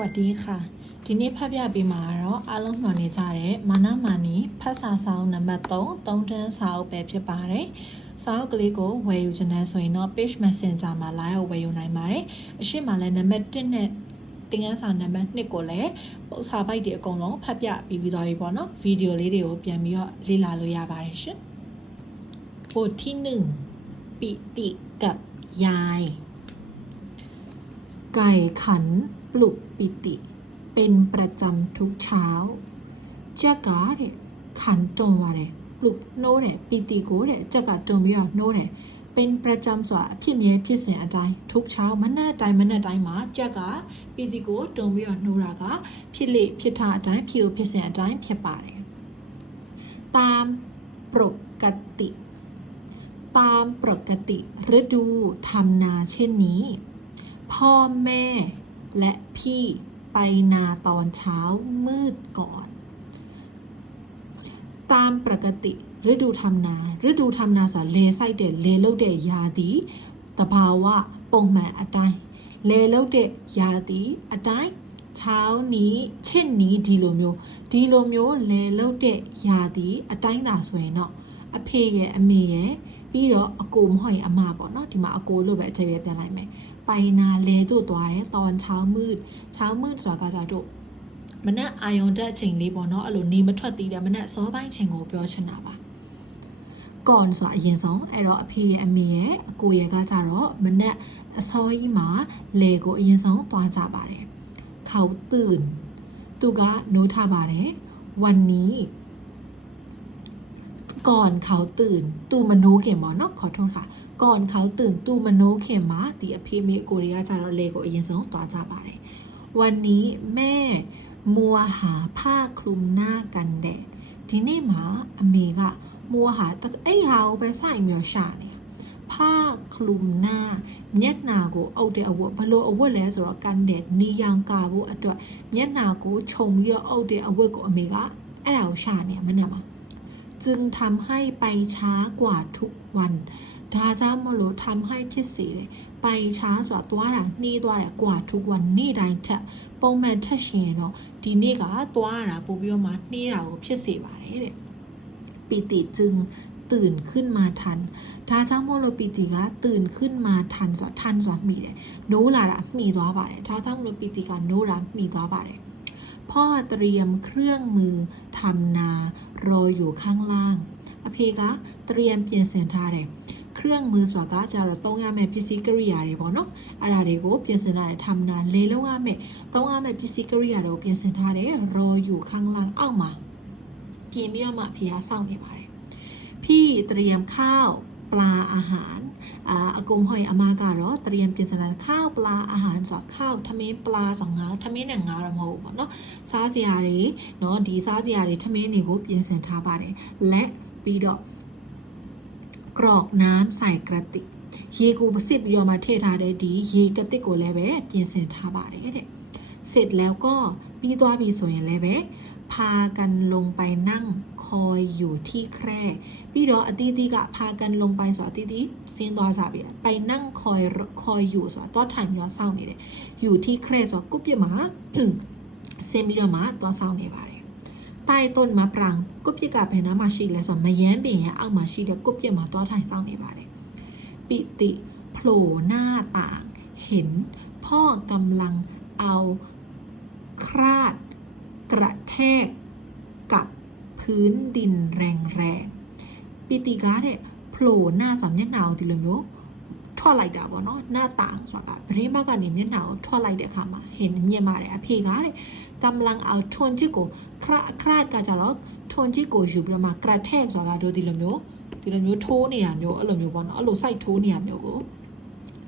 วัสดีค่ะทีนี้ภาพยาปีมาเราอารมณ์หน่อยในใจเลยมานามานีภาษาสาวนัมเบอร์ต้องเดินสาวแบบพิบาร์สาวกลีโก้เวยูจะเนี่ยส่วนนอเพจเมสเซนจามาไลน์เวยูไหนมาเลยใช่มาเลยนัมเบอร์ที่เนี่ยติงานสาวนัมเบอร์นี่ก็เลยสาวไปเดียวกงลงภาพยาปีวิดีโออีกบ่เนาะวิดีโอเลยเดี๋ยวเปลี่ยนมีอ่ะลีลาลุยาบาร์ชิบทที่หนึ่งปิติกับยายไก่ขันปลุกปิติเป็นประจำทุกเช้าจะกาเดขันตรงว่าเดปลุกโน่เดปิติโกเดจะกาตรงไม่ยอมโน่เดเป็นประจำสวะพี่เมียพี่เสียใจทุกเช้ามันน่าใจมาจะกาปิติโกตรงไม่ยอมโนรากาพี่เละพี่ท่าใจพี่อุพี่เสียใจพี่ป่าเดตามปกติฤดูทำนาเช่นนี้พ่อแม่และพี่ไปนาตอนเช้ามืดก่อนตามปกติฤดูทำนาสาเลไซเดเลโลเดยาดีตภาวะပုံမှန်အတိုင်းလေလုတ်တဲ့ယာတီအတိုင်းเช้านี้เช่นนี้ဒီလိုမျိုးလေလုတ်တဲ့ယာတီအတိုင်းသာဆိုရင်တော့အဖေရဲ့အမေရဲ့ပြီးတော့အကိုမဟုတ်ရင်အမပေါ့နော်ဒီမှာအကိုလို့ပဲအခြေပြပြန်လိုက်မယ်ไปนาလဲတို့သွားတယ်ตอนเช้ามืดဆိုတာကကြတော့မနက်အာယုံတက်အချိန်လေးပေါ့နော်အဲ့လိုနေမထွက်သေးတယ်မနက်စောပိုင်းချိန်ကိုပြောချင်တာပါก่อนဆိုတာအရင်ဆုံးအဲ့တော့အဖေရဲ့အမေရဲ့အကိုရဲ့ကကြတော့မနက်အစောကြီးမှာလဲကိုအရင်ဆုံးသွားကြပါတယ်เขาตื่นသူကနိုးထပါတယ်วันนี้ก่อนเขาตื่นตูมโนเข็มเนาะขอโทษค่ะก่อนเขาตื่นตูมโนเข็มมาตีอภิเมโกริยาจารเลโกเย็นสองตัวจ้าบาเลยวันนี้แม่มัวหาผ้าคลุมหน้ากันแดดทีนี้มาอเมกะมัวหาแต่ไอ้เฮาไปใส่เมียวชาเนี่ยผ้าคลุมหน้าเมียนาโกเอาเดอวบโลอวแล้วสำหรับกันแดดนิยามกาโบอัดด้วยเมียนาโกชงเยอะเอาเดอวก็อเมกะไอ้เราชาเนี่ยมันเนี่ยมาจึงทำให้ไปช้ากว่าทุกวันถ้าจะมาโลทำให้พิเศษเลยไปช้าสว่าตัวหลังนี่ตัวแหละกว่าทุกวันนี่ได้เถอะပုံမှန်ထက်ရှင်เนาะဒီနေ့ကသွားတာပို့ပြီးတော့မှနှီးတာကိုဖြစ်စေပါတယ်တဲ့ปิติจึงตื่นขึ้นมาทันဒါကြောင့်မို့လို့ปิติကตื่นขึ้นมาทันဆိုทันဆိုတာမိတယ်နိုးလာတာမိသွားပါတယ်ဒါကြောင့်မို့လို့ปิติကနိုးတာမိသွားပါတယ်พ่อเตรียมเครื่องมือทำนารออยู่ข้างล่างอเพกะเตรียมเปลี่ยนเสียงท่าเลยเครื่องมือสวากะจะเราต้องยาแม่พิซิกริยาเลยบ่เนาะอะไรเด็กก็เปลี่ยนเสียงท่าเลยทำนาเลแล้วว่าแม่ต้องยาแม่พิซิกริยาเราเปลี่ยนเสียงท่าเลยรออยู่ข้างล่างเอามาเปลี่ยนไม่ได้มาพี่อาเศร้าไม่ไปพี่เตรียมข้าวปลาอาหารอากงหอยอามาการะเตรียมเปลี่ยนสถานข้าวปลาอาหารสอดข้าวทำเมปลาสองงาทำเมหนังงาเราโหเนาะซาเซียรีเนาะดีซาเซียรีทำเมนี่ก็เปลี่ยนเส้นทางไปเลยและปีดอกกรอกน้ำใส่กระติกเยกูสิบยอมาเททาได้ดีเยกระติกก็แล้วแบบเปลี่ยนเส้นทางไปเลยเด็กเสร็จแล้วก็ปีตัวปีสวยแล้วแบบพากันลงไปนั่งคอยอยู่ที่แคร่พี่ดออติติกะพากันลงไปสอติติเสียงตัวจับไปนั่งคอยอยู่สอตัวถ่ายมีตัวเศร้านี่เลยอยู่ที่แคร่สอกุบยมาเซมบิดอมาตัวเศร้านี่ไปใต้ต้นมะปรางกุบยกะเป็นน้ำมาชีแล้วสอมาแย้มเป็นเอามาชีเดียวกุบยมาตัวถ่ายเศร้านี่ไปปิติโผล่หน้าต่างเห็นพ่อกำลังเอาคราดกระแทกกับพื้นดินแรงๆปิติกาเนี่ยโผล่หน้าสามเนี่ยหนาวดิเลยเนาะทั่วไหลดาวเนาะหน้าต่างสกัดเรียกว่ากันเนี่ยหนาวทั่วไหลเด็กค่ะมาเห็นเมียมาเลยเพกาเนี่ยกำลังเอาทนจิโกคราดกาจะแล้วทนจิโกอยู่ประมาณกระแทกสกัดดูดิเลยเนาะโทเนี่ยเนาะอารมณ์อยู่บนอารมณ์ใส่โทเนี่ยเนาะก็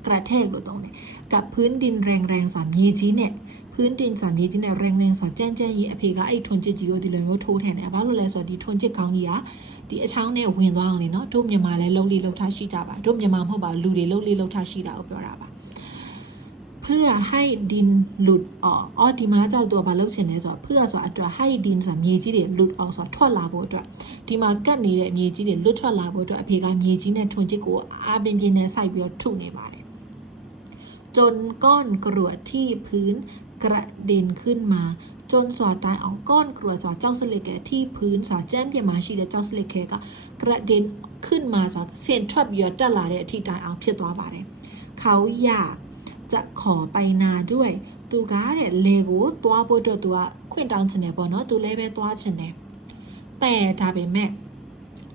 กระแทกดูตรงนี้กับพื้นดินแรงๆสามยีจีเนี่ยพื้นดินสามยีจีเนี่ยแรงๆสอดแจ้งยีอเพกาไอ้ทนจิจิโอดิเลยว่าโทแทนเนี่ยบ้าเลยสอดดีทนจิกางยีอะดีเช้าเนี่ยเวียนว่างเลยเนาะทุ่มยามาเลยลงลีลงท่าชีตาบ่ทุ่มยามาเพราะบ่าลูดีลงลีลงท่าชีตาเอาเปล่าบ่เพื่อให้ดินหลุดออกดีมาจะตัวบ่าเลิกเช่นเนี่ยสอดเพื่อสอดตัวให้ดินสามยีจีเนี่ยหลุดออกสอดทั่วลาบ่ตัวดีมากัดนี่เนี่ยยีจีเนี่ยหลุดทั่วลาบ่ตัวอเพกายีจีเนี่ยทนจิโกอาเป็นเนี่ยใส่ไปทุ่งในบ่าจนก้อนกรวดที่พื้น กระเด็นขึ้นมาจนสอดตายเอาก้อนกรวดสอดเจ้าสลิกแกที่พื้นสอดแจ้มเปียมาชีเดเจ้าสลิกแกก็กระเด็นขึ้นมาสอดเส้นทบยอดตลาดที่ตายเอาเพียตัวบาดเขาอยากจะขอไปนาด้วยตูกาเลโก้ตัวโบตัวขวินดาวน์ชนเนปเนาะตูเลเบตัวชนเนแต่ดาเบแม่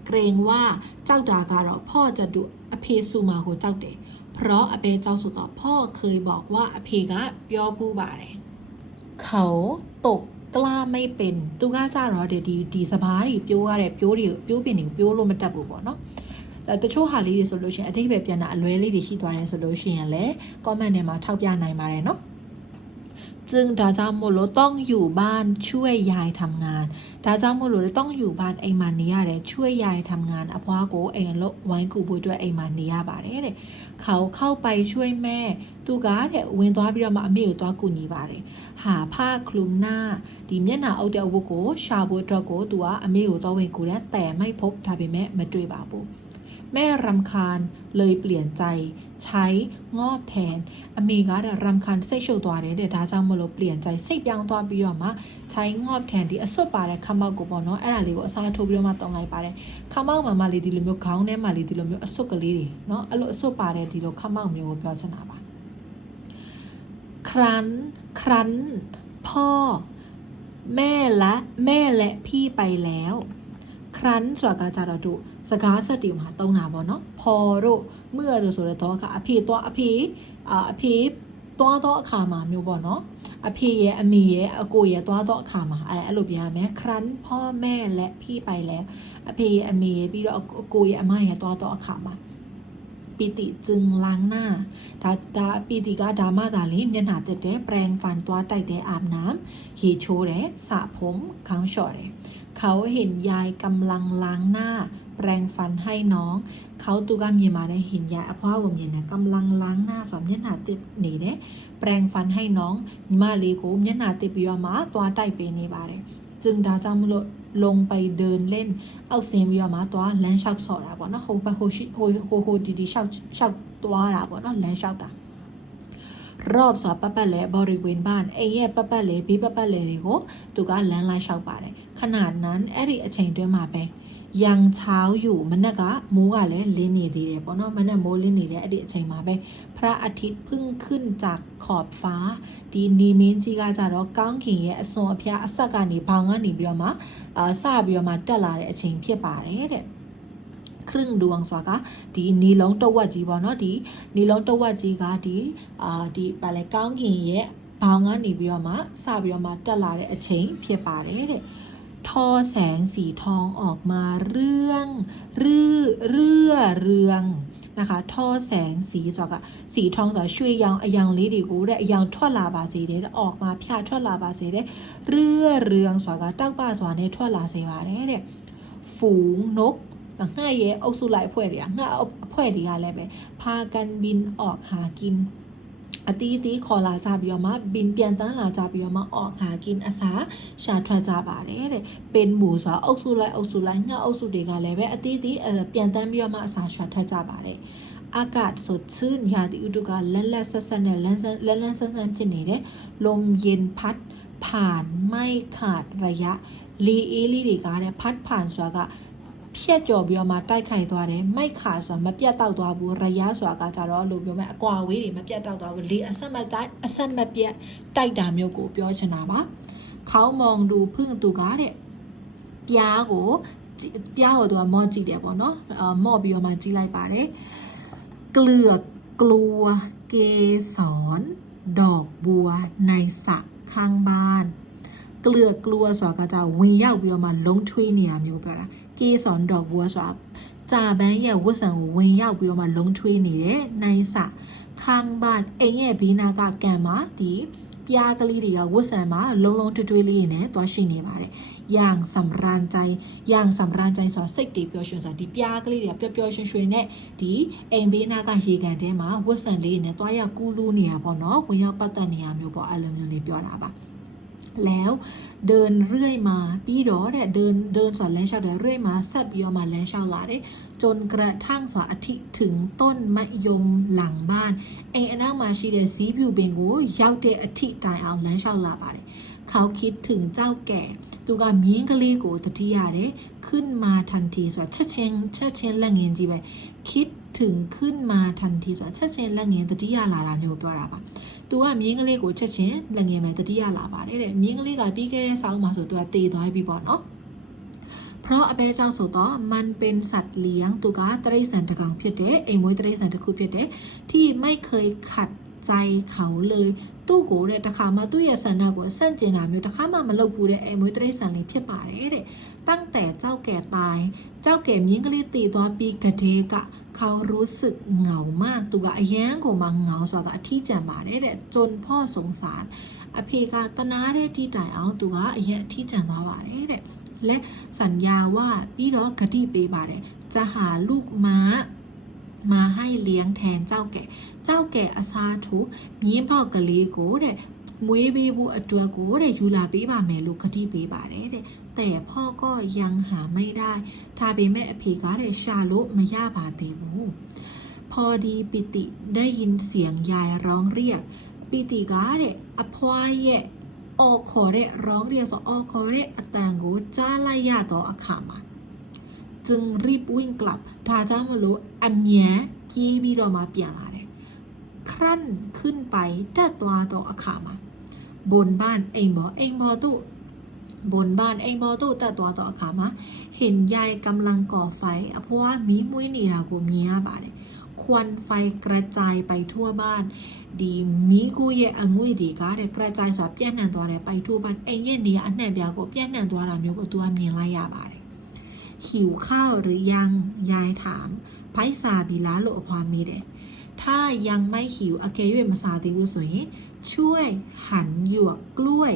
เกรงว่าเจ้าดาการะพ่อจะดุอเพซูมาโหเจ้าเดเพราะอเปเจ้าสุดต่อพ่อเคยบอกว่าอเพกะเปียวผู้บาดเขาตกกล้าไม่เป็นตูกาจ้ารอเดี๋ยวดีสบายดิเปียวอะไรเปียวเป็นเปียวลมมันดับบุบเนาะแต่ตะโชว์หาลีดิโซลูชันอธิบายเปลี่ยนอะลุยลีดิชีตัวเนี่ยโซลูชันเลยก็มันเนี่ยมาเท่าပြနိုင်ပါတယ်เนาะจึงดาจามโมโลต้องอยู่บ้านช่วยยายทำงานดาจามโมโลต้องอยู่บ้านไอ้มันนี่ရတယ်ช่วยยายทำงานอพ่อโกเองแล้วไว้กูบุด้วยไอ้มันนี่ရပါတယ်တဲ့เขาเข้าไปช่วยแม่သူကတဲ့ဝင်သွားပြီးတော့မှအမေကိုသွားကူညီပါတယ်หาผ้าคลุมหน้าဒီမျက်နှာအုပ်တဲ့အဝတ်ကိုရှာဖို့အတွက်ကိုသူကအမေကိုသွားဝင်ကူတယ်แต่ไม่พบဒါပေမဲ့မတွေ့ပါဘူးแม่รำคาญเลยเปลี่ยนใจใช้งอบแทนอเมก็รำคาญစိတ်ရှုပ်သွားတယ်တဲ့ဒါကြောင့်မလို့เปลี่ยนใจစိတ်ပြောင်းသွားပြီးတော့မှใช้งอบแทนဒီအစွတ်ပါတဲ့ခမောက်ကိုပေါ့နော်အဲ့ဒါလေးကိုအစားထိုးပြီးတော့မှတောင်းလိုက်ပါတယ်ခမောက်မှာလေးဒီလိုမျိုးခေါင်းထဲမှာလေးဒီလိုမျိုးအစွတ်ကလေးတွေနော်အဲ့လိုအစွတ်ပါတဲ့ဒီလိုခမောက်မျိုးကိုပြောချင်တာပါครั้นพ่อแม่และพี่ไปแล้วครั้นဆိုတာကကြတော့တို့စကားဆက်တွေမှာတုံးတာပေါ့နော်ဖော်တို့เมื่อတို့ဆိုတော့ကအဖေသွားတော့အခါမှာမျိုးပေါ့နော်အဖေရဲ့အမေရဲ့အကိုရဲ့သွားတော့အခါမှာအဲ့လိုပြရမယ်ครั้นพ่อแม่และพี่ไปแล้วအဖေရဲ့အမေရဲ့ပြီးတော့အကိုရဲ့အမရဲ့သွားတော့အခါမှာปิติจึงล้างหน้าปิติကဒါမှသာလေမျက်နှာတက်တယ်แปรงฟันသွားတိုက်တယ်อาบน้ำရေချိုးတယ်สระผมခေါင်းလျှော်တယ်เขาเห็นยายกำลังล้างหน้าแปรงฟันให้น้องเขาตูကမြင်ပါတယ်เห็นยายအဖွားကိုမြင်တယ်กำลังล้างหน้าဆိုမျက်နှာတက်နေတယ်แปรงฟันให้น้องညီမလေးကိုမျက်နှာတက်ပြီးတော့မှသွားတိုက်ပေးနေပါတယ်จึงဒါကြောင့်မလို့ลงไปเดินเล่นအောက်ဆင်းပြီးတော့မှသွားလမ်းလျှောက်ဆော့တာပေါ့နော်ဟိုဒီလျှောက်သွားတာပေါ့နော်လမ်းလျှောက်တာรอบสอบပတ်ပတ်လဲบริเวณบ้านအိမ်ရဲ့ပတ်ပတ်လဲဘေးပတ်ပတ်လဲတွေကိုသူကလမ်းလိုက်လျှောက်ပါတယ်ขนาดนั้นအဲ့ဒီအချိန်တွင်းမှာပဲยังเช้าอยู่မနက်ကမိုးကလည်းလင်းနေသေးတယ်ပေါ့နော်မနက်မိုးလင်းနေတယ်အဲ့ဒီအချိန်မှာပဲพระอาทิตย์เพิ่งขึ้นจากขอบฟ้าဒီနေမင်းကြီးကကြတော့ကောင်းကင်ရဲ့အစွန်အဖျားအဆက်ကနေဘောင်ကနေပြီးတော့မှစပြီးတော့မှတက်လာတဲ့အချိန်ဖြစ်ပါတယ်တဲ့ครึ่งดวงဆိုတာကဒီနေလုံးတဝက်ကြီးပေါ့နော်ဒီနေလုံးတဝက်ကြီးကဒီဗာလဲကောင်းကင်ရဲ့ဘောင်ကနေပြီးတော့မှစပြီးတော့မှတက်လာတဲ့အချိန်ဖြစ်ပါတယ်တဲ့ท่อแสงสีทองออกมาเรื่องนะคะท่อแสงสีဆိုတာကสีทองဆိုတာရွှေရောင်အယောင်လေးတွေကိုတဲ့အယောင်ထွက်လာပါစေတဲ့ออกมาဖြာထွက်လာပါစေတဲ့เรื่องဆိုတာကတောက်ပဆိုတာနဲ့ထွက်လာစေပါတယ်တဲ့ฝูงนกငှက်ရဲ့အုပ်စုလိုက်အဖွဲ့တွေကငှက်အဖွဲ့တွေကလည်းပဲพากันบินออกหากินအတီးတီးခေါ်လာကြပြီးတော့မှဘင်ပြန်တန်းလာကြပြီးတော့မှออกหากินအစာရှာထွက်ကြပါတယ်တဲ့เป็นหมู่ဆိုတာအုပ်စုလိုက်ငှက်အုပ်စုတွေကလည်းပဲအတီးတီးပြန်တန်းပြီးတော့မှအစာရှာထွက်ကြပါတယ်อากาศสดชื่นရာသီဥတုကလက်ဆက်နဲ့လန်းဆန်းဖြစ်နေတယ်ลมเย็นพัดผ่านไม่ขาดระยะလေအေးလေးတွေကတဲ့พัดผ่านဆိုတာကဖြတ်ကျော်ပြီးတော့မှတိုက်ခိုက်သွားတယ်မိုက်ခါဆိုတာမပြတ်တောက်သွားဘူးရရဆိုတာကကြတော့လို့ပြောမယ်အကွာဝေးတွေမပြတ်တောက်သွားဘူးလေအဆက်မပြတ်တိုက်တာမျိုးကိုပြောချင်တာပါเขามองดูพึ่งသူကတဲ့ပြားကိုသူကမော့ကြည့်တယ်ပေါ့နော်မော့ပြီးတော့မှကြည့်လိုက်ပါတယ်เกลือกกลัวเกสรดอกบัวในสระข้างบ้านเกลือกลัวဆိုတာကကြဝင်ရောက်ပြီးတော့မှလုံးထွေးနေရမျိုးပြောတာเกสรดอกบัวဆိုတာจ่าပန်းရဲ့ဝတ်ဆံကိုဝင်ရောက်ပြီးတော့မှလုံးထွေးနေတယ်နိုင်စข้างบ้านအိမ်ရဲ့ဘေးနာကကံမှာဒီပြားကလေးတွေကဝတ်ဆံမှာလုံးထွေးလေးနဲ့သွားရှိနေပါတယ်อย่างสำราญใจဆိုတာစိတ်တွေပျော်ရွှင်ဆိုတာဒီပြားကလေးတွေကပျော်ရွှင်နဲ့ဒီအိမ်ဘေးနာကရေကန်ထဲမှာဝတ်ဆံလေးနဲ့သွားရောက်ကူးလူးနေရပေါ့နော်ဝင်ရောက်ပတ်သက်နေရမျိုးပေါ့အဲ့လိုမျိုးလေးပြောတာပါ แล้วเดินเรื่อยมาပြီးတော့တဲ့เดินสอนแลนเช่าเรื่อยมาဆက်ပြီးတော့มาแลนเช่าလာတဲ့จนกระทั่งสอนอาทิตย์ถึงต้นมะยมหลังบ้านအိမ်အနောက်မှာရှိတဲ့ဇီးပြူပင်ကိုရောက်တဲ့အထိတိုင်အောင်แลนเช่าလာပါတယ်เขาคิดถึงเจ้าแก่သူကမြင်းကလေးကိုတတိရတယ်ขึ้นมาทันทีဆိုတော့ချက်ချင်းလက်ငင်းကြီးပဲคิดถึงขึ้นมาทันทีဆိုတော့ချက်ချင်းလက်ငင်းတတိယလာတာမျိုးပြောတာပါသူကမြင်းကလေးကိုချက်ချင်းလက်ငင်းပဲတတိယလာပါတယ်တဲ့မြင်းကလေးကပြီးခဲ့တဲ့ဆောင်းမှာဆိုသူကတေသွားပြီပေါ့နော်เพราะအပဲเจ้าဆိုတော့มันเป็นสัตว์เลี้ยงသူကตริสันตะကောင်ဖြစ်တဲ့အိမ်မွေးตริสันတစ်ခုဖြစ်တဲ့ที่ไม่เคยขัดใจเขาเลยသူ့ကိုတဲ့တခါမှသူ့ရဲ့ဆန္ဒကိုဆန့်ကျင်တာမျိုးတခါမှမလုပ်ဘူးတဲ့အိမ်မွေးတရိษံလေးဖြစ်ပါတယ်တဲ့ตั้งแต่เจ้าแก่ตายเจ้าแก่မြင်းကလေးတည်သွားပြီးကတည်းကเขารู้สึกเหงามากသူကအယမ်းကိုမှเหงาဆိုတာကအထီးကျန်ပါတယ်တဲ့จนพ่อสงสารအဖေကတနာတဲ့တီတိုင်အောင်သူကအယမ်းအထီးကျန်သွားပါတယ်တဲ့และสัญญาว่าပြီးတော့ဂတိပေးပါတယ်จะหาลูกม้ามาให้เลี้ยงแทนเจ้าแก่อาซาถูမြင်းပေါက်ကလေးကိုတဲ့မွေးပေးဖို့အတွက်ကိုတဲ့ယူလာပေးပါမယ်လို့ကတိပေးပါတယ်တဲ့แต่พ่อก็ยังหาไม่ได้ဒါပေမဲ့အဖေကတဲ့ရှာလို့မရပါသေးဘူးพอดีปิติได้ยินเสียงยายร้องเรียกปิติကတဲ့အဖွားရဲ့အော်ခေါ်တဲ့ร้องเรียกဆိုအော်ခေါ်တဲ့အတန်ကိုကြားလိုက်ရတော့အခါမှာจึงรีบวิ่งกลับဒါကြောင့်မလို့အမြန်ပြေးပြီးတော့မှပြန်လာတယ်ครั่นขึ้นไปတက်သွားတော့အခါမှာบนบ้านအိမ်ပေါ်တို့บนบ้านအိမ်ပေါ်တို့တက်သွားတော့အခါမှာเห็นยายกำลังก่อไฟเพราะว่ามีมွေးနေတာကိုမြင်ရပါတယ်ควันไฟกระจายไปทั่วบ้านဒီမီးကိုရဲ့အငွေ့တွေကတဲ့กระจายဆိုတာပြန့်နှံ့သွားတယ်ไปทั่วบ้านအိမ်ရဲ့နေရာအနှံ့ပြားကိုပြန့်နှံ့သွားတာမျိုးကိုသူကမြင်လိုက်ရပါတယ်หิวข้าวหรือยังยายถามไผ่ซาบีล้าโลอภวามีတယ်ถ้ายังไม่หิวอเกยมาซาติวุสุยช่วยหั่นหยวกกล้วย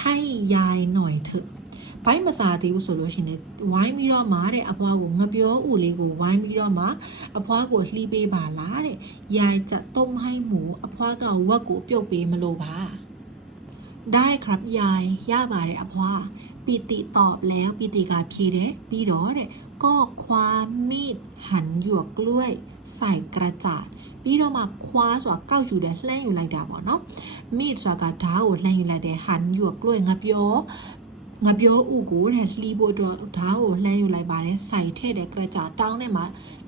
ให้ยายหน่อยเถอะไผ่มาซาติวุဆိုလို့ရှိရင်ဝိုင်းပြီးတော့မှာတဲ့အဖွားကိုငပြောဥလေးကိုဝိုင်းပြီးတော့မှာအဖွားကိုလှီးပေးပါလားတဲ့ยายจะต้มให้หมูအဖွားကဝက်ကိုပြုတ်ပေးမလို့ပါได้ครับยายရပါတယ်အဖွားปิติตอบแล้วปิติกาพีเดပြီးတော့တဲ့ก็คว้ามีดหั่นหยวกกล้วยใส่กระจาดပြီးတော့မှคว้าဆိုတာကောက်ယူတယ်လှမ်းယူလိုက်တာပေါ့နော်มีดဆိုတာကဓာတ်ကိုလှမ်းယူလိုက်တယ်หั่นหยวกกล้วยငပြောဥကိုတဲ့လှီးဖို့တော့ဓာတ်ကိုလှမ်းယူလိုက်ပါတယ်ใส่ထည့်တယ်กระจาดတောင်းထဲမှာ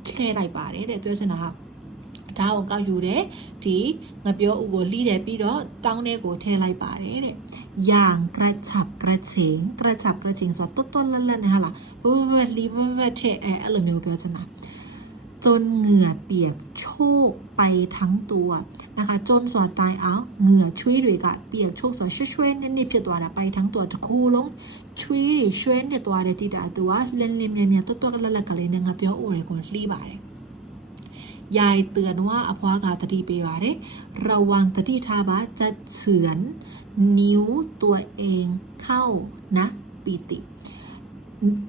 ထည့်လိုက်ပါတယ်တဲ့ပြောချင်တာကဓာတ်ကိုကောက်ယူတယ်ဒီငပြောဥကိုလှီးတယ်ပြီးတော့တောင်းထဲကိုထည့်လိုက်ပါတယ်တဲ့อย่างกระฉับกระเฉงဆိုတော့ต้นๆลั่นๆนะฮะล่ะลีบเทအဲ့လိုမျိုးပြောချင်တာจนเหงื่อเปียกโชกไปทั้งตัวนะคะจนส่วนตายเอาเหงื่อช่วยတွေကเปียกโชกส่วนช่วยๆนี่ဖြစ်သွားတာไปทั้งตัวတစ်ခုလုံးช่วยတွေရွှဲနေသွားတဲ့တိတာသူကလင်းမြန်တွတ်ကလက်ကလေးနဲ့ငါပြောအိုတွေကိုလှီးပါတယ်ยายเตือนว่าอภวากาตติပေးပါတယ်ระวังตติထားပါจะเฉือนนิ้วตัวเองเข้านะปิติ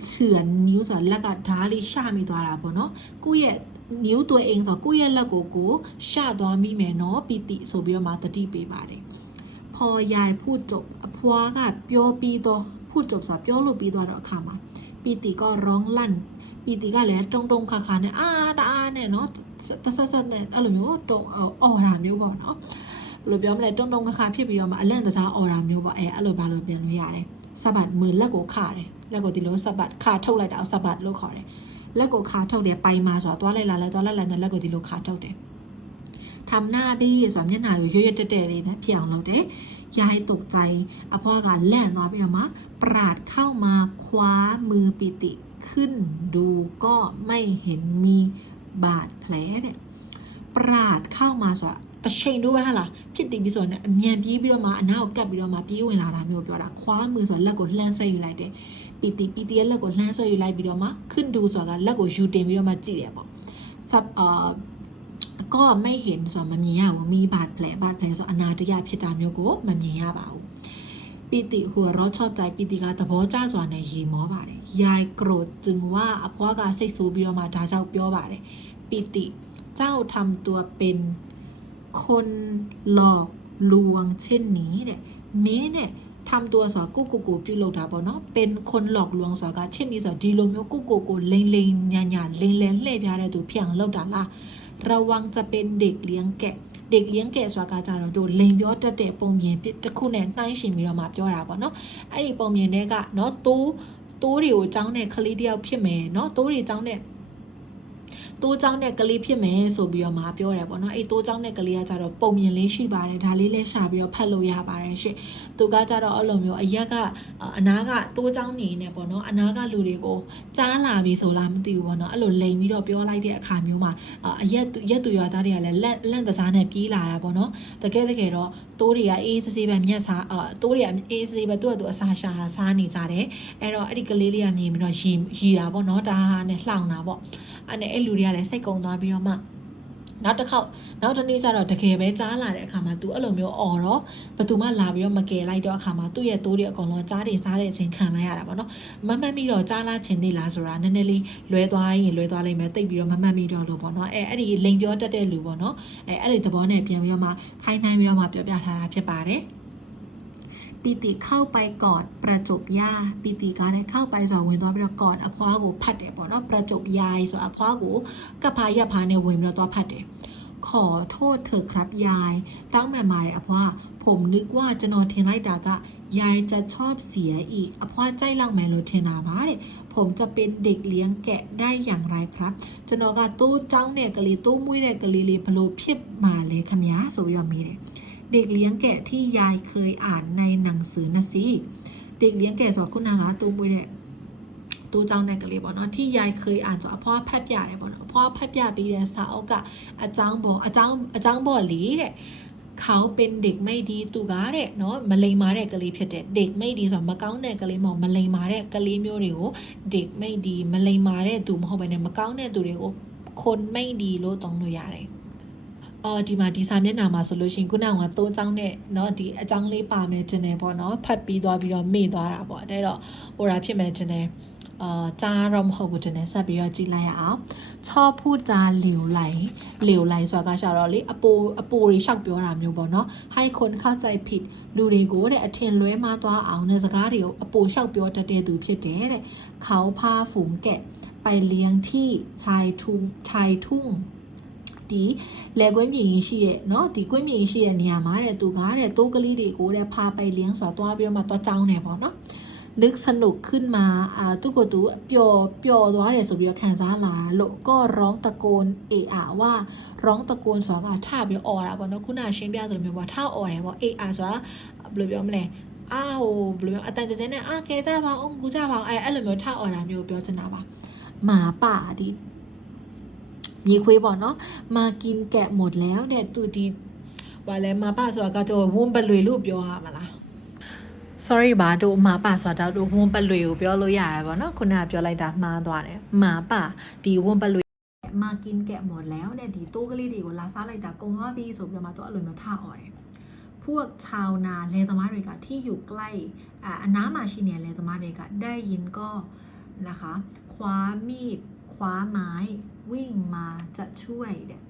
เฉือนนิ้วဆိုလက်ကဓာတ်လေးရှမိသွားတာပေါ့နော်ကိုယ့်ရဲ့นิ้วตัวเองဆိုကိုယ့်ရဲ့လက်ကိုရှသွားမိမယ်နော်ปิติဆိုပြီးတော့မှတတိပေးပါတယ်พอยายพูดจบอภวาကပြောပြီးတော့พูดจบဆိုပြောလို့ပြီးသွားတော့အခါမှာปิติก็ร้องลั่นปิติကလည်းတုံခါခါနဲ့တအားနဲ့နော်တဆက်နဲ့အဲ့လိုမျိုးအော်တာမျိုးပေါ့နော်ဘယ်လိုပြောမလဲတုံခါခါဖြစ်ပြီးတော့မှအလန့်တစားအော်တာမျိုးပေါ့အဲ့လိုဘာလို့ပြန်လို့ရတယ်စပတ်มือလက်ကိုခါတယ်လက်ကိုဒီလိုစပတ်ခါထုတ်လိုက်တာစပတ်လို့ခေါ်တယ်လက်ကိုခါထုတ်တယ်ပိုင်မှာဆိုတော့သွားလိုက်နဲ့လက်ကိုဒီလိုခါထုတ်တယ်ทำหน้าบี้ဆိုတော့မျက်နှာကိုရွရွတက်လေးနဲ့ဖြစ်အောင်လုပ်တယ်ยายตกใจอภวากาแล่นသွားပြီးတော့မှปราดเข้ามาคว้ามือปิติขึ้นดูก็ไม่เห็นมีบาดแผลเนี่ยปราดเข้ามาဆိုတော့တချိန်တို့ပဲဟာလားဖြစ်တည်ပြီးဆိုတော့အမြန်ပြေးပြီးတော့မှအနားကိုကပ်ပြီးတော့မှပြေးဝင်လာတာမျိုးပြောတာခွာมือဆိုတော့လက်ကိုလှမ်းဆွဲယူလိုက်တယ်ပီတီရဲ့လက်ကိုလှမ်းဆွဲယူလိုက်ပြီးတော့မှขึ้นดูဆိုတာကလက်ကိုယူတင်ပြီးတော့မှကြည့်တယ်ပေါ့ก็ไม่เห็นဆိုတော့မမြင်ရဘူးมีบาดแผลဆိုအနာတရဖြစ်တာမျိုးကိုမမြင်ရပါဘူးปิติหัวเราะชอบใจปิติကသဘောကျစွာနဲ့ရေမောပါတယ်ยายโกรธจึงว่าอภวากาစိတ်ဆိုးပြီးတော့မှဒါကြောင့်ပြောပါတယ်ปิติเจ้าทำตัวเป็นคนหลอกลวงเช่นนี้เนี่ย မင်းနဲ့ทำตัวဆိုကိုပြုတ်လောက်တာပေါ့နော်เป็นคนหลอกลวงဆိုတာကချစ်နီဆိုဒီလိုမျိုးကိုလိန်လိန်ညာညာလိန်လဲလှည့်ပြတဲ့သူဖြစ်အောင်လုပ်တာလားระวังจะเป็นเด็กเลี้ยงแกะเด็กเลี้ยงแกะဆိုတာကကြတော့တို့လိန်ပြောတတ်တဲ့ပုံပြင်တစ်ခုနဲ့နှိုင်းရှင်ပြီးတော့မှပြောတာပေါ့နော်အဲ့ဒီပုံပြင်တွေကနော်တိုးတွေကိုចောင်းတဲ့ကလေးတယောက်ဖြစ်မယ်နော်တိုးတွေចောင်းတဲ့တိုးចောင်းတဲ့ကလေးဖြစ်မယ်ဆိုပြီးတော့မှပြောတယ်ပေါ့နော်အဲ့တိုးចောင်းတဲ့ကလေးကကြတော့ပုံမြင်လေးရှိပါတယ်ဒါလေးလည်းရှာပြီးတော့ဖတ်လို့ရပါတယ်ရှင့်သူကကြတော့အဲ့လိုမျိုးအရက်ကအနားကတိုးចောင်းနေနေပေါ့နော်အနားကလူတွေကိုကြားလာပြီဆိုလားမသိဘူးပေါ့နော်အဲ့လိုလိန်ပြီးတော့ပြောလိုက်တဲ့အခါမျိုးမှာအရက်သူရွာသားတွေကလည်းလန့်တစားနဲ့ပြေးလာတာပေါ့နော်တကယ်တော့တိုးတွေကအေးစေးပဲမြက်စားတိုးတွေကအေးစေးပဲသူအစားရှာစားနေကြတယ်အဲ့တော့အဲ့ဒီကလေးလေးကမြင်ပြီးတော့ရီတာပေါ့နော်ဒါဟာနဲ့လှောင်တာပေါ့အဲ့လူတွေကလည်းစိတ်ကုံသွားပြီးတော့မှနောက်တစ်နေ့ကျတော့တကယ်ပဲကြားလာတဲ့အခါမှာ तू အဲ့လိုမျိုးអော်တော့ဘသူမှလာပြီးတော့မကယ်လိုက်တော့အခါမှာသူ့ရဲ့တိုးတွေအကုန်လုံးကြားတွေစားတဲ့အချိန်ခံလိုက်ရတာပေါ့နော်မမှတ်မိတော့ကြားလာခြင်းသေးလားဆိုတာနည်းနည်းလေးလွဲသွားလိမ့်မယ်တိတ်ပြီးတော့မမှတ်မိတော့လို့ပေါ့နော်အဲ့ဒီလိန်ပြောတတ်တဲ့လူပေါ့နော်အဲ့ဒီသဘောနဲ့ပြန်ပြီးတော့မှခိုင်းနှိုင်းပြီးတော့မှပြောပြထားတာဖြစ်ပါတယ်ปีติเข้าไปกอดประจบย่าปีติก็ได้เข้าไปสอนဝင်သွားပြီးတော့กอดအဖွားကိုဖတ်တယ်ပေါ့နော်ประจบยายဆိုအဖွားကိုကပ်ဖားရပ်ဖားနဲ့ဝင်ပြီးတော့ဖတ်တယ်ขอโทษเถอะครับยายตั้งมาเลยอภวาผมนึกว่าจะนอนเทนไลดากะยายจะชอบเสียอีกอภวาใจหลังแม่โลเทนามาเนี่ยผมจะเป็นเด็กเลี้ยงแกะได้อย่างไรครับจะนอนกะตู้เจ้าเนี่ยกะลีตู้มุ้ยเนี่ยกะลีบโลเพียบมาเลยคำยาโซยอมีเลยเด็กเลี้ยงแกะที่ยายเคยอ่านในหนังสือนะสิเด็กเลี้ยงแกะสอนคุณนางะตู้มุ้ยเนี่ยตู้เจ้าในกะลีบอกเนาะที่ยายเคยอ่านสอนพ่อแพทย์ยาเนี่ยบอกเนาะพ่อแพทย์ยาปีเดียสาวกะอาจารย์บอกหลีเนี่ยเขาเป็นเด็กไม่ดีตูกาတဲ့เนาะမလိမ်မာတဲ့ကလေးဖြစ်တဲ့เด็กไม่ดีဆိုတော့မကောင်းတဲ့ကလေးမဟုတ်မလိမ်မာတဲ့ကလေးမျိုးတွေကိုเด็กไม่ดีမလိမ်မာတဲ့သူမဟုတ်ဘဲနဲ့မကောင်းတဲ့သူတွေကိုคนไม่ดีလို့သုံးလို့ရတယ်ဒီမှာဒီစာမျက်နှာမှာဆိုလို့ရှိရင်ခုနကသုံးချောင်းနဲ့เนาะဒီအကြောင်းလေးပါမယ်တင်တယ်ပေါ့เนาะဖတ်ပြီးသွားပြီးတော့မေ့သွားတာပေါ့အဲ့တော့ဟိုတာဖြစ်မယ်တင်တယ်ကြားတော့မဟုတ်ဘူးတင်တယ်ဆက်ပြီးတော့ကြည့်လိုက်ရအောင်ชอบพูดจาเหลวไหลဆိုတာကရှာတော့လေအပိုတွေရှောက်ပြောတာမျိုးပေါ့เนาะให้คนเข้าใจผิดလူတွေကိုတဲ့အထင်လွဲမှားသွားအောင်တဲ့စကားတွေကိုအပိုရှောက်ပြောတတ်တဲ့သူဖြစ်တယ်တဲ့เขาพาฝูงแกะไปเลี้ยงที่ชายทุ่งဒီလေကွင်းမြေကြီးရှိတဲ့เนาะဒီကွင်းမြေကြီးရှိတဲ့နေရာမှာတဲ့သူကတဲ့တိုးကလေးတွေကိုတဲ့ဖာပိုက်လင်းဆိုတာတွားပြီးတော့မှတွားကြောင်းနေပေါ့เนาะนึกสนุกขึ้นมาตุกตุปျော်သွားတယ်ဆိုပြီးတော့ခံစားလာလို့ก็ร้องตะโกนเอะอะว่าร้องตะโกนဆိုတာကထပြီးអော်တာပေါ့เนาะခုနရှင်းပြသလိုမျိုးပေါ့ထអော်တယ်ပေါ့เอะอะဆိုတာဘယ်လိုပြောမလဲဟိုဘယ်လိုမျိုးအတန်ကျကျနဲ့ကဲကြပါအောင်ကူကြပါအောင်အဲ့လိုမျိုးထអော်တာမျိုးပြောချင်တာပါหมาป่าဒီမြေခွေးပေါ့နော်มากินแกะหมดแล้วတဲ့သူဒီဘာလဲหมาป่าဆိုတာကတော့ဝန်းပလွေလို့ပြောရမှာလား sorry ပါတို့หมาป่าဆိုတာတို့ဝန်းပလွေကိုပြောလို့ရတယ်ပေါ့နော်ခုနကပြောလိုက်တာမှားသွားတယ်หมาป่าဒီဝန်းပလွေมากินแกะหมดแล้วတဲ့ဒီတိုးကလေးတွေကိုလာစားလိုက်တာကုန်သွားပြီဆိုပြီးတော့မှသူအဲ့လိုမျိုးထអော်တယ်พวกชาวนาလယ်သမားတွေကที่อยู่ใกล้အနားမှာရှိနေတဲ့လယ်သမားတွေကได้ยินก็นะคะคว้ามีดคว้าไม้วิ่งมาจะช่วยတဲ့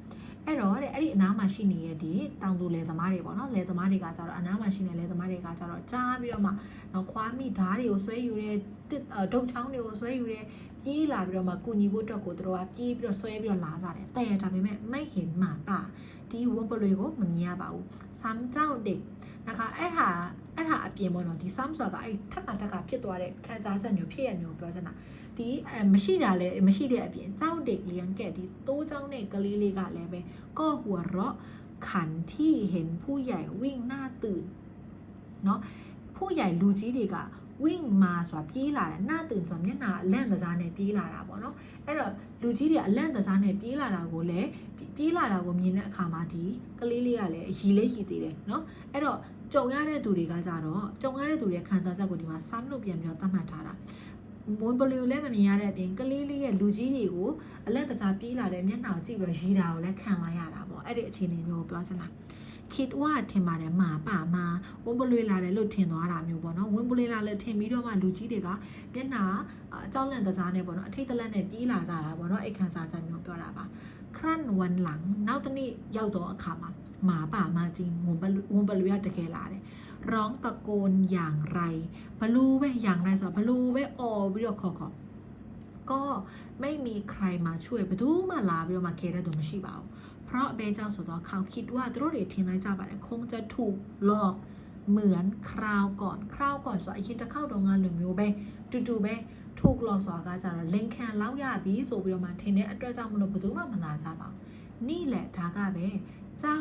အဲ့တော့တဲ့အဲ့ဒီအနားမှာရှိနေတဲ့ဒီတောင်သူလယ်သမားတွေပေါ့နော်လယ်သမားတွေကကြတော့အနားမှာရှိနေတဲ့လယ်သမားတွေကကြတော့ကြားပြီးတော့မှနော်ခွာမိဓာတ်တွေကိုဆွဲယူတဲ့ဒုတ်ချောင်းတွေကိုဆွဲယူတဲ့ပြေးလာပြီးတော့မှကုညီဖို့အတွက်ကိုတို့ကပြေးပြီးတော့ဆွဲပြီးတော့လာကြတယ်တဲ့ဒါပေမဲ့ไม่เห็นหมาป่าဒီဝန်းပလွေကိုမမြင်ရပါဘူးซ้ำเจ้าเด็กนะคะအဲ့ဟာအပြင်ပေါ့နော်ဒီ ซ้ำဆိုတာကအဲ့ထက်ကဖြစ်သွားတဲ့ခံစားချက်မျိုးဖြစ်ရမျိုးပြောချင်တာဒီမရှိတဲ့အပြင်เจ้าเด็กเลี้ยงแกะဒီတိုးเจ้าနဲ့ကလေးလေးကလည်းပဲก็หัวเราะขันที่เห็นผู้ใหญ่วิ่งหน้าตื่นเนาะผู้ใหญ่လူကြီးတွေကวิ่งมาဆိုတာပြေးလာတယ်หน้าตื่นဆိုတာမျက်နှာအလန့်တစားနဲ့ပြေးလာတာပေါ့နော်အဲ့တော့လူကြီးတွေအလန့်တစားနဲ့ပြေးလာတာကိုလည်းပြေးလာတာကိုမြင်တဲ့အခါမှာဒီကလေးလေးကလည်းအရီလေးရီသေးတယ်နော်အဲ့တော့ကြုံရတဲ့သူတွေကကြတော့ကြုံရတဲ့သူတွေခံစားချက်ကိုဒီမှာ sum လို့ပြန်ပြီးတော့သတ်မှတ်ထားတာမွန်ပလီကိုလည်းမမြင်ရတဲ့အပြင်ကလေးလေးရဲ့လူကြီးတွေကိုအလက်တစားပြေးလာတဲ့မျက်နှာကိုကြည့်ပြီးတော့ရီတာကိုလည်းခံလာရတာပေါ့အဲ့ဒီအခြေအနေမျိုးကိုပြောချင်တာคิดว่าထင်ပါတယ်หมาป่ามา ဝင်းပလွေလာတယ်လို့ထင်သွားတာမျိုးပေါ့နော်ဝင်းပလွေလာလည်းထင်ပြီးတော့မှလူကြီးတွေကမျက်နှာအကြောက်လန့်တစားနဲ့ပေါ့နော်အထိတ်တလန့်နဲ့ပြေးလာကြတာပေါ့နော်အိတ်ခန်းစားချက်မျိုးပြောတာပါခရန့်ဝန်หลังနောက်တစ်နေ့ရောက်တော့အခါမှာหมาป่ามาจริงဝင်းပလွေကတကယ်လာတယ်ร้องตะโกนอย่างไรบลูပဲอย่างไรဆိုဘလူပဲအော်ပြီးတော့ခေါ်ก็ไม่มีใครมาช่วยบดูมาลาပြီးတော့มาเคได้ดูမရှိပါဘူးเพราะเบเจ้าဆိုတော့เขาคิดว่าသူတို့တွေထင်လိုက်ကြပါတယ်คงจะถูกหลอกเหมือนคราวก่อนဆိုအရင်တစ်ခေါက်တော့ငါလိုမျိုးပဲတူပဲถูกหลอกဆိုတာကကြတော့လိန်ခံလောက်ရပြီဆိုပြီးတော့မှထင်တဲ့အတွက်ကြောင့်မလို့ဘသူမှမလာကြပါဘူးนี่แหละဒါကပဲเจ้า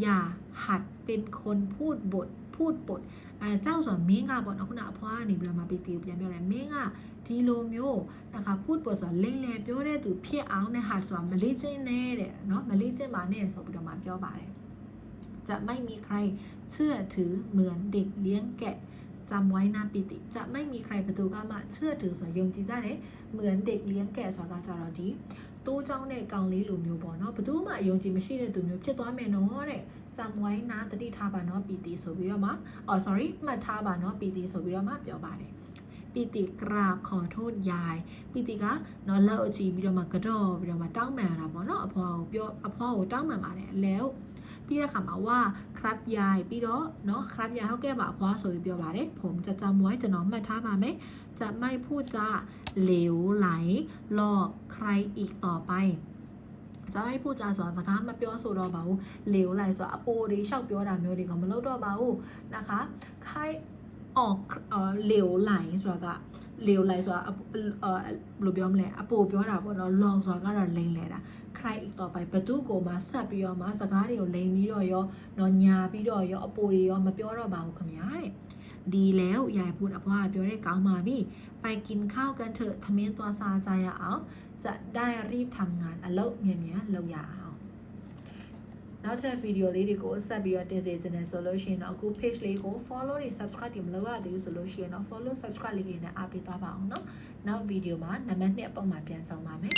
อย่าหัดเป็นคนพูดบทเจ้าဆိုမင်းကပေါ့နော်ခုနအဖွားကနေပြီးတော့မှပီတီကိုပြန်ပြောတယ်မင်းကဒီလိုမျိုးนะคะพูดบทဆိုလိန်လေပြောတဲ့သူဖြစ်အောင်နဲ့ဟာဆိုတာမလေးချင်းနဲ့တဲ့နော်မလေးချင်းပါနဲ့ဆိုပြီးတော့မှပြောပါတယ်จะไม่มีใครเชื่อถือเหมือนเด็กเลี้ยงแกะจำไว้นะปิติจะไม่มีใครประตูก็มาเชื่อถือဆိုယုံကြည်ကြတယ်เหมือนเด็กเลี้ยงแกะဆိုတာကကြတော့ဒီတိုးเจ้าနဲ့ကောင်လေးလိုမျိုးပေါ့နော်ဘယ်သူမှအယုံကြည်မရှိတဲ့သူမျိုးဖြစ်သွားမယ်နော်တဲ့จำไว้นะတတိထားပါနော်ပီတီဆိုပြီးတော့မှsorry မှတ်ထားပါနော်ပီတီဆိုပြီးတော့မှပြောပါတယ်ပီတီกราบขอโทษยายပီတီကနော်လက်အကြည့်ပြီးတော့မှကတော့ပြီးတော့မှတောင်းပန်ရတာပေါ့နော်အဖွားကိုတောင်းပန်ပါတယ်แล้วပြီးတဲ့ခါမှာว่าครับยายပြီးတော့เนาะครับยายဟုတ်ကဲ့ပါအဖွားဆိုပြီးပြောပါတယ်ผมจะจำไว้ကျွန်တော်မှတ်ထားပါမယ်จะไม่พูดจาเหลวไหลหลอกใครอีกต่อไปจะไม่พูดจาဆိုတာစကားမပြောဆိုတော့ပါဘူးเหลวไหลဆိုတာအပိုတွေရှောက်ပြောတာမျိုးတွေကမလုပ်တော့ပါဘူးนะคะခိုင်းออกเหลวไหลဆိုတာကเหลวไหลဆိုတာဘယ်လိုပြောမလဲအပိုပြောတာပေါ့နော် long ဆိုတာကတော့လိမ့်လဲတာใครอีกต่อไปဘသူကိုမှဆက်ပြီးတော့မှစကားတွေကိုလိမ့်ပြီးတော့ရောနော်ညာပြီးတော့ရောအပိုတွေရောမပြောတော့ပါဘူးခင်ဗျာတဲ့ดีแล้วยายพูดအဖွားပြောတဲ့ကောင်းပါပြီไปกินข้าวกันเถอะทำเมนตัวซาใจအောင်จะได้รีบทำงานအလုပ်မြန်လုပ်ရအောင်နောက်ထပ်ဗီဒီယိုလေးတွေကိုဆက်ပြီးတော့တင်စေချင်တယ်ဆိုလို့ရှိရင်တော့အခု page လေးကို follow တွေ subscribe တွေမလုပ်ရသေးဘူးဆိုလို့ရှိရင်တော့ follow subscribe လေးတွေနဲ့အားပေးသွားပါအောင်เนาะနောက်ဗီဒီယိုမှာနံပါတ်2အပုံမှာပြန်ဆောင်ပါမယ်